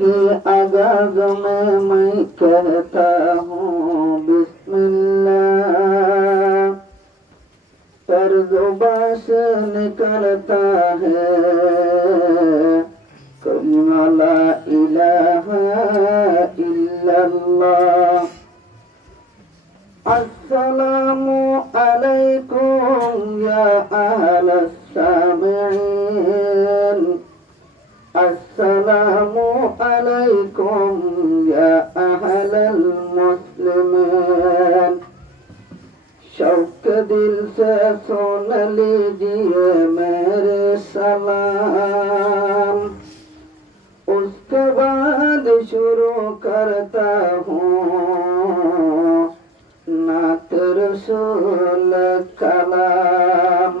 کہ آغاز میں کہتا ہوں بسم اللہ، پر زبان سے نکلتا ہے کلمہ لا الہ الا اللہ۔ السلام علیکم یا اہل السامعین، السلام علیکم یا اہل المسلمین۔ شوق دل سے سن لیجئے میرے سلام، اس کے بعد شروع کرتا ہوں نعت رسول کلام۔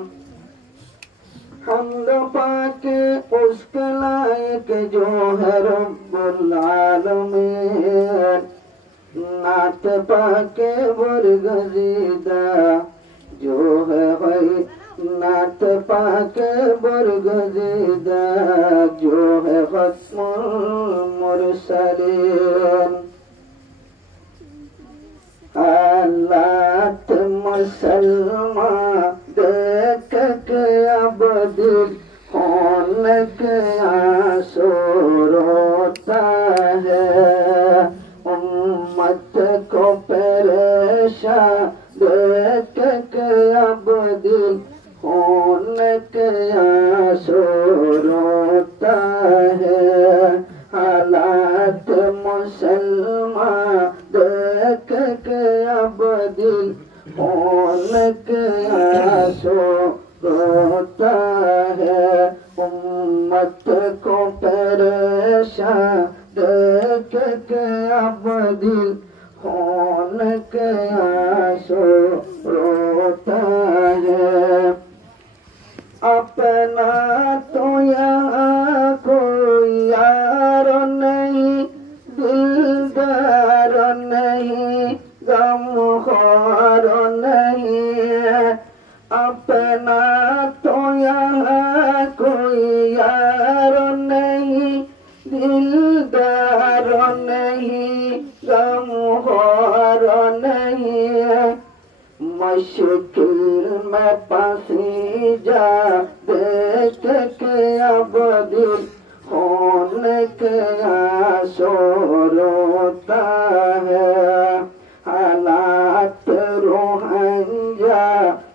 حمد پاک اس کے لائق جو ہے رب العالمین، نعت پاک برگزیدہ جو ہے بھائی، نعت پاک برگزیدہ جو ہے ختم المرسلین۔ حالات مسلمان دیکھ کے اب دل خون کے آنسو روتا ہے، امت کو پریشان دیکھ کے اب دل خون کے آنسو روتا ہے۔ حالات مسلمان دیکھ کے اب دل خون کے آنسو روتا ہے، امت کو پریشان دیکھ کے اب دل خون کے آنسو روتا ہے۔ اپنا تو یہاں کوئی یار نہیں، دلدار نہیں، غمخوار نہیں، اپنا تو یہاں کوئی یار نہیں، دلدار نہیں، غمخوار نہیں۔ مشکل میں پھنسی جا دیکھ کے اب دل خون کے آنسو روتا ہے۔ حالات روحنجا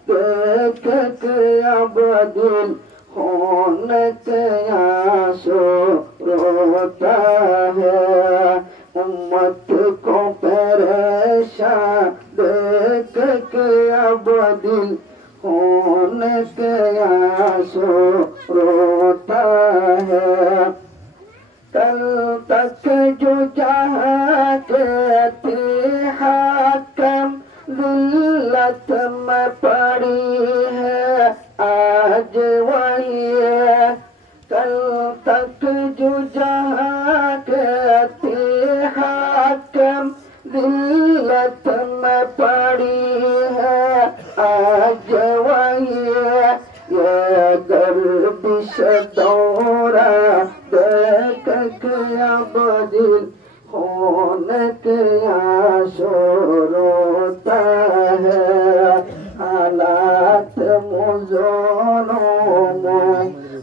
دیکھ کے اب دل خون کے آنسو روتا ہے، امت کو پریشان دیکھ کے اب دل خون کے آنسو روتا ہے۔ کل تک جو جہاں کے تھے حاکم ذلت میں پڑی ہے، آج وہی ہے۔ کل تک جو جہاں کے تھے حاکم ذلت میں پڑی ہے، آج وہی ہے۔ یہ گردش دورہ دیکھ کے اب دل خون کے آنسو روتا ہے۔ حالات مظلوم،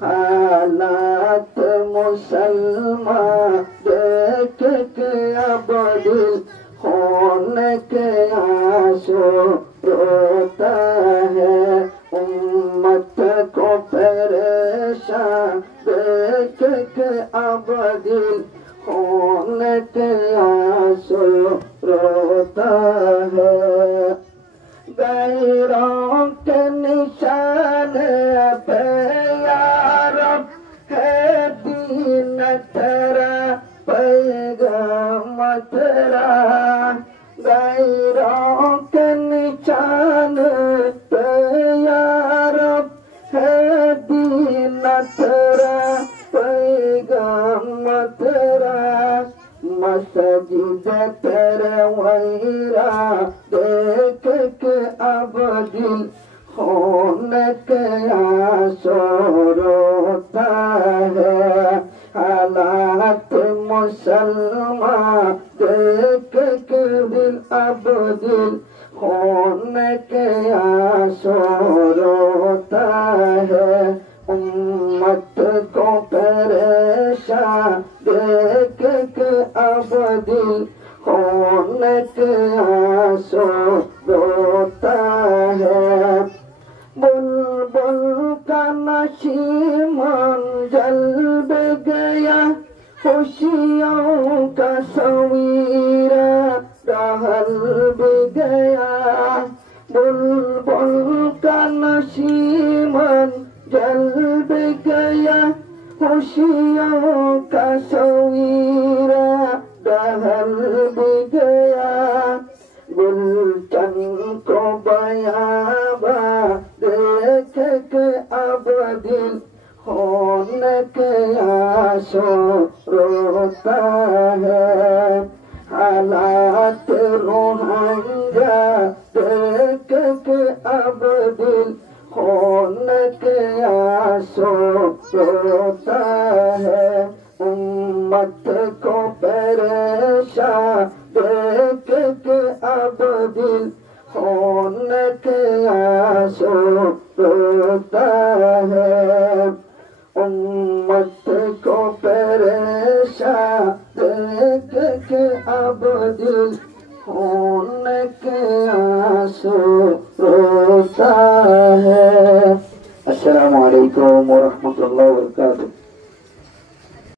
حالات مسلمان دیکھ کے اب دل خون کے آنسو روتا ہے، امت کو پریشان دیکھ کے اب دل خون کے آنسو روتا ہے۔ غیروں کے نشان پہ یا رب ہے دین تیرا، پیغام تیرا۔ غیروں کے نشان پہ یا رب ہے دین تیرا، پیغام تیرا۔ مسجد تیرے ویرا دیکھ کے اب دل خون کے آنسو روتا ہے۔ حالات مسلمان دیکھ کے دل اب دل ہونے کے آنسو روتا ہے امت کو پریشان دیکھ کے اب دل ہونے کے آنسو روتا ہے بلبل کا نشیمن جلب گیا خوشیوں کا سویرا ڈھل بھی گیا بلبل کا نشیمن جلب گیا خوشیوں کا سویرا ڈھل بھی گیا گلچن کو بیابا دیکھ کے اب دل ہونے کے آنسو روتا ہے حالات روحانجا دیکھ کے اب دل ہونے کے آنسو روتا ہے امت کو پریشان دیکھ کے اب دل ہونے کے آنسو روتا ہے امت کو پریشان دیکھ کے اب دل ہونے کے آنسو روتا ہے۔ السلام علیکم ورحمۃ اللہ وبرکاتہ۔